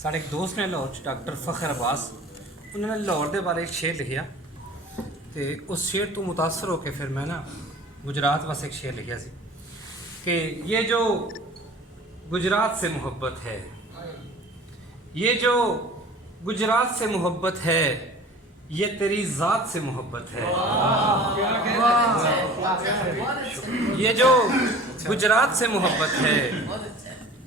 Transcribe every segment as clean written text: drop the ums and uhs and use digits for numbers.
साढ़े एक दोस्त ने लाहौर च डॉक्टर फ़खर अब्बास उन्होंने लाहौर के बारे एक शेर लिखा तो उस शेर तो मुतासर होकर फिर मैं ना गुजरात वास्ते एक शेर लिखा सी कि ये जो गुजरात से मोहब्बत है, ये जो गुजरात से मोहब्बत है, ये तेरी ज़ात से मोहब्बत है। ये जो गुजरात से मोहब्बत है,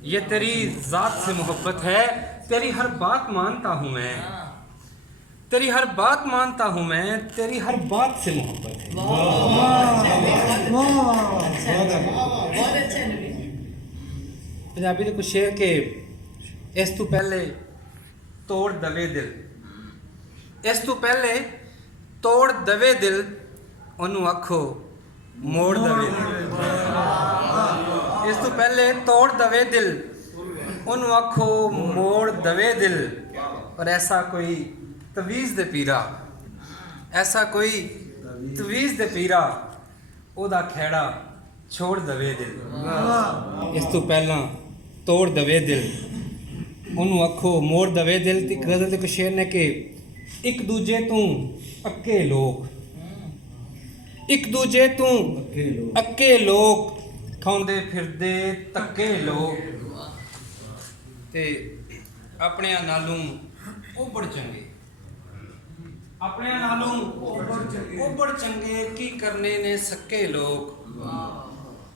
ये तेरी ज़ात से मोहब्बत है। तेरी हर बात मानता हूँ मैं, तेरी हर बात मानता हूँ मैं, तेरी हर बात से मोहब्बत है। पंजाबी के कुछ शेर के इस तू पहले तोड़ दवे दिल, इस तू पहले तोड़ दवे दिल, ओनू आखो मोड़ दवे दिल। इस तू पहले तोड़ दवे दिल, ओनू आखो मोड़ दवे दिल। और ऐसा कोई तवीज़ दे पीरा, ऐसा कोई तवीज़ दे पीरा, ओदा खेड़ा छोड़ दवे दिल। इस तू पहला तोड़ दवे दिल, ओनू आखो मोड़ दवे दिल। ती गज़ल के शेर ने कि एक दूजे तू अक्के लोग, एक दूजे तू अक्के लोग, खांदे फिरदे तक्के लोग, ते अपने नालों ओबड़ चंगे, अपने नालों ओबड़ चंगे, की करने ने सक्के लोग।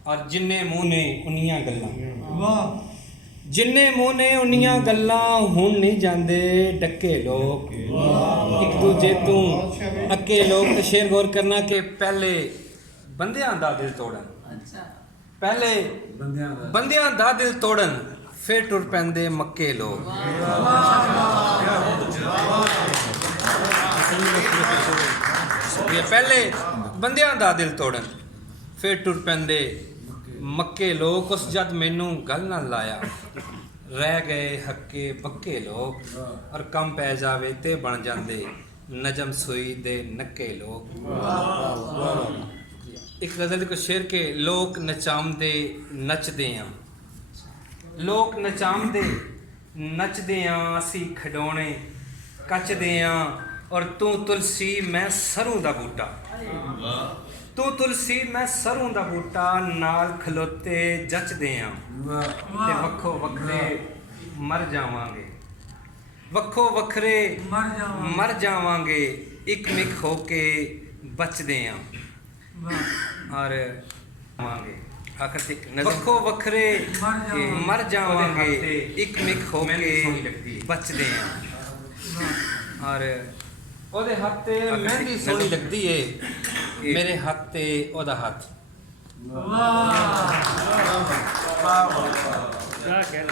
और जिन्ने मुँह ने उन्नियां गल्लां, जिन्ने मुँह ने उन्नियां गल्लां, हुण नहीं जांदे डक्के लोग। एक दूजे तू अक्के लोग। तो शेर गौर करना कि पहले बंदियां दा दिल तोड़न, पहले बंदियां दा दिल तोड़न, फिर टुर पैंदे मक्के लोग। ये पहले बंदियां दा दिल तोड़न, फिर टुर पैंदे मक्के लोग। उस जद मैनू गल ना लाया, रह गए हक्के पक्के लोग। और कम पै जावे ते बन जांदे नजम सुई दे नक्के लोग। एक गज़ल को शेर के लोग नचामदे नचदे आं, लोग नचामदे नचदे आं, असी खडौने कचदे आं। और तू तुलसी मैं सरूं दा बूटा, तू तुलसी मैं सरूं दा बूटा, नाल खलोते जचदे आं। ते वक्खो वखरे मर जावांगे, वक्खो वखरे मर जावांगे, इक मिक होके बचदे आं। और आखिर तक वक्खो वखरे मर जावांगे, इक मिक होके बचदे आं। और ओदे हत्थ ते मेहंदी सोहनी लगदी है, मेरे हत्थ ते ओदा हत्थ। क्या